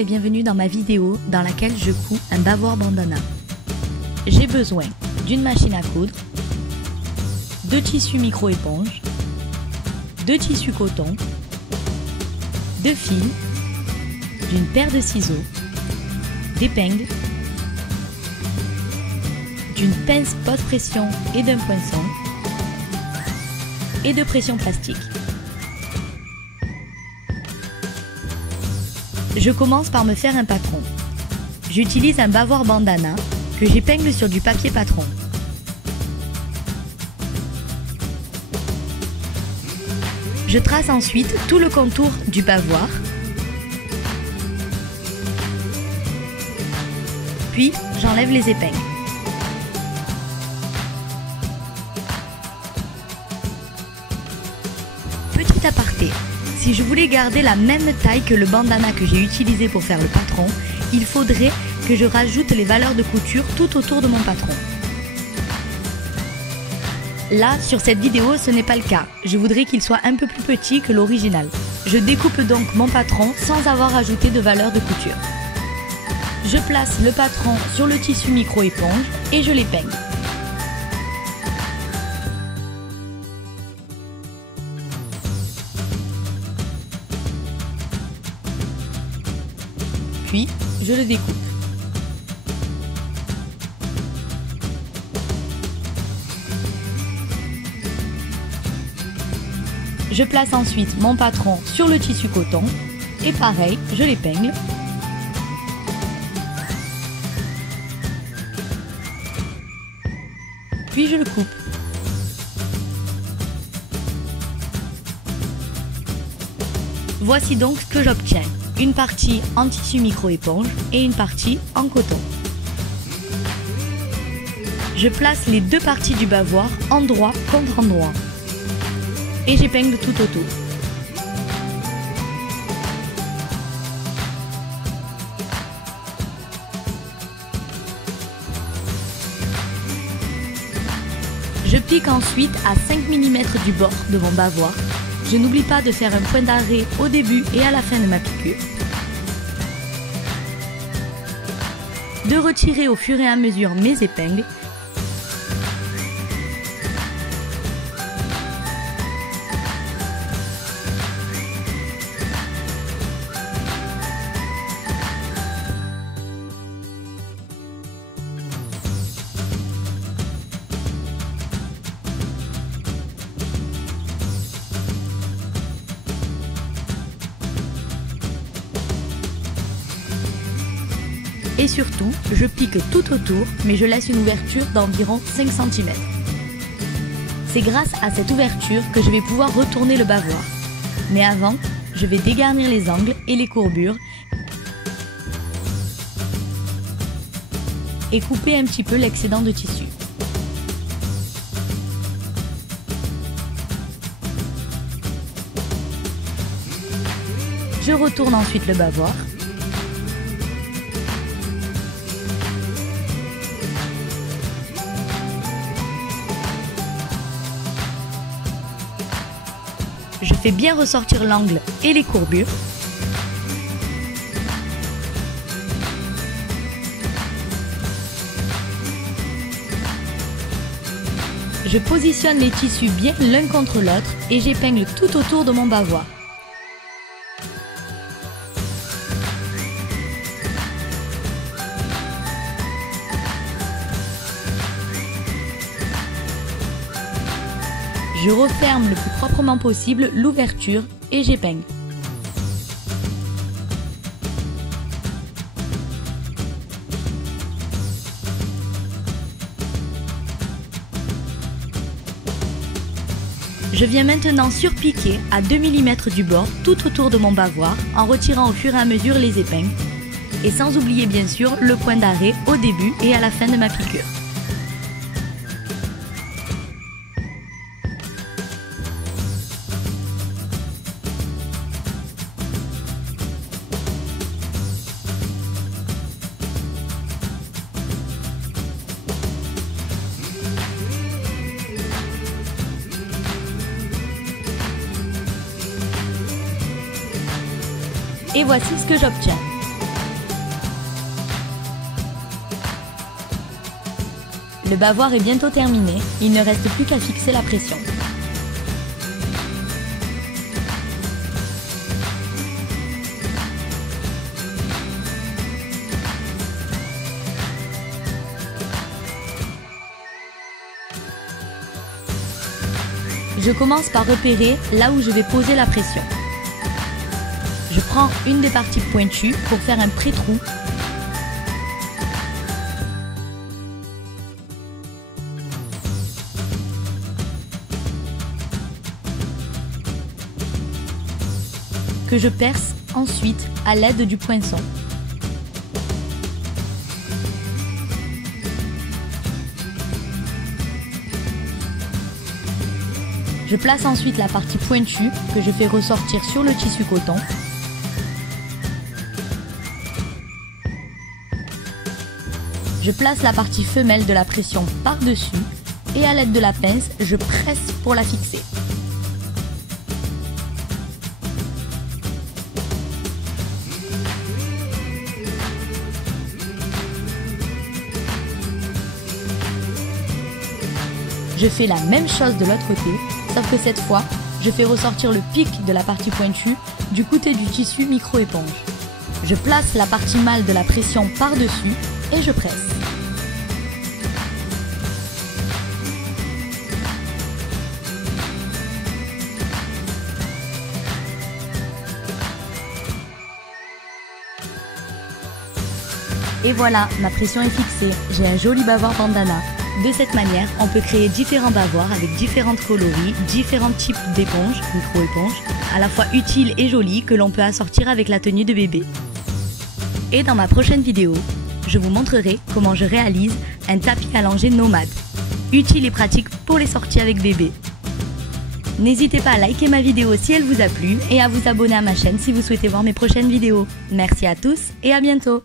et bienvenue dans ma vidéo dans laquelle je couds un bavoir bandana. J'ai besoin d'une machine à coudre, de tissu micro-éponge, de tissu coton, de fil, d'une paire de ciseaux, d'épingles, d'une pince post-pression et d'un poinçon, et de pression plastique. Je commence par me faire un patron. J'utilise un bavoir bandana que j'épingle sur du papier patron. Je trace ensuite tout le contour du bavoir. Puis j'enlève les épingles. Petit aparté, si je voulais garder la même taille que le bandana que j'ai utilisé pour faire le patron, il faudrait que je rajoute les valeurs de couture tout autour de mon patron. Là, sur cette vidéo, ce n'est pas le cas. Je voudrais qu'il soit un peu plus petit que l'original. Je découpe donc mon patron sans avoir ajouté de valeurs de couture. Je place le patron sur le tissu micro-éponge et je l'épingle. Puis, je le découpe. Je place ensuite mon patron sur le tissu coton et pareil, je l'épingle. Puis je le coupe. Voici donc ce que j'obtiens. Une partie en tissu micro-éponge et une partie en coton. Je place les deux parties du bavoir endroit contre endroit et j'épingle tout autour. Je pique ensuite à 5 mm du bord de mon bavoir. Je n'oublie pas de faire un point d'arrêt au début et à la fin de ma piqûre. De retirer au fur et à mesure mes épingles. Et surtout, je pique tout autour, mais je laisse une ouverture d'environ 5 cm. C'est grâce à cette ouverture que je vais pouvoir retourner le bavoir. Mais avant, je vais dégarnir les angles et les courbures et couper un petit peu l'excédent de tissu. Je retourne ensuite le bavoir. Je fais bien ressortir l'angle et les courbures. Je positionne les tissus bien l'un contre l'autre et j'épingle tout autour de mon bavoir. Je referme le plus proprement possible l'ouverture et j'épingle. Je viens maintenant surpiquer à 2 mm du bord tout autour de mon bavoir en retirant au fur et à mesure les épingles et sans oublier bien sûr le point d'arrêt au début et à la fin de ma piqûre. Et voici ce que j'obtiens. Le bavoir est bientôt terminé, il ne reste plus qu'à fixer la pression. Je commence par repérer là où je vais poser la pression. Je prends une des parties pointues pour faire un pré-trou. Que je perce ensuite à l'aide du poinçon. Je place ensuite la partie pointue que je fais ressortir sur le tissu coton. Je place la partie femelle de la pression par-dessus et à l'aide de la pince, je presse pour la fixer. Je fais la même chose de l'autre côté, sauf que cette fois, je fais ressortir le pic de la partie pointue du côté du tissu micro-éponge. Je place la partie mâle de la pression par-dessus et je presse. Et voilà, ma pression est fixée, j'ai un joli bavoir bandana. De cette manière, on peut créer différents bavoirs avec différentes coloris, différents types d'éponges, micro-éponges, à la fois utiles et jolies que l'on peut assortir avec la tenue de bébé. Et dans ma prochaine vidéo, je vous montrerai comment je réalise un tapis allongé nomade, utile et pratique pour les sorties avec bébé. N'hésitez pas à liker ma vidéo si elle vous a plu et à vous abonner à ma chaîne si vous souhaitez voir mes prochaines vidéos. Merci à tous et à bientôt.